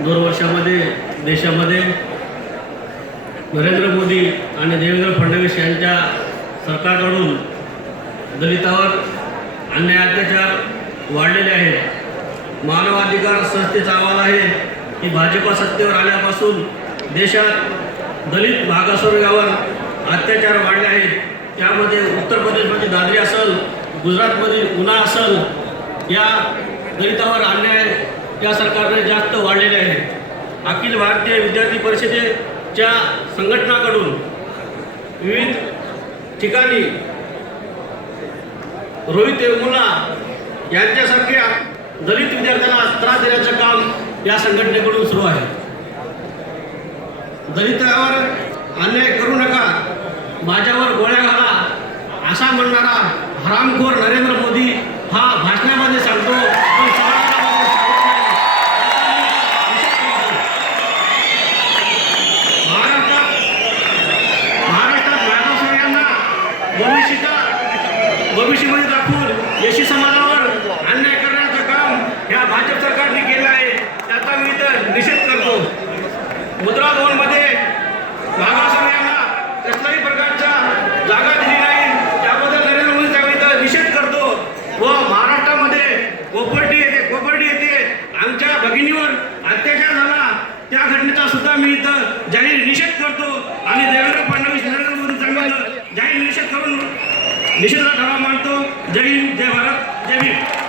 2 वर्षामध्ये देशामध्ये नरेंद्र मोदी आणि देवेंद्र फडणवीस यांच्या सरकारकडून दलितावर अन्याय अत्याचार वाढलेले आहेत। मानवाधिकार संस्थेचा अहवाल आहे की भाजपा सत्तेवर आल्यापासून देशात दलित मागासवर्गावर अत्याचार वाढले आहेत। त्यामध्ये उत्तर प्रदेशमध्ये दादरी असेल, गुजरातमध्ये उना असेल, या दलितावर अन्याय या सरकारने जास्त वाढलेले आहे। अखिल भारतीय विद्यार्थी परिषदेच्या संघटनाकडून विविध ठिकाणी रोहित वेमुला यांच्यासारख्या दलित विद्यार्थ्यांना त्रास देण्याचं काम या संघटनेकडून सुरू आहे। दलितावर अन्याय करू नका, माझ्यावर गोळ्या घाला असा म्हणणारा हरामखोर नरेंद्र मोदी हा भाषणामध्ये सांगतो, पण समाजामध्ये सांगत नाही। महाराष्ट्रात मागासवर्गीयांना भविष्यामध्ये दाखवून एसी समाजावर अन्याय करण्याचं काम या भाजप सरकारने केलं आहे, त्याचा मी इथं निषेध करतो। मुद्रा लोनमध्ये मागासवर्गीयांना कसल्याही प्रकारच्या जागा दिली नाही, त्याबद्दल नरेंद्र मोदींचा मी इथं निषेध करतो। व महाराष्ट्रामध्ये कोपर्डी येथे आमच्या भगिनीवर अत्याचार झाला, त्या घटनेचा सुद्धा मी इथं जाहीर निषेध करतो आणि देवेंद्र फडणवीस नरेंद्र मोदींचा जाहीर निषेध करून निषेधाचा ठराव मांडतो। जय हिंद, जय भारत, जय भीम।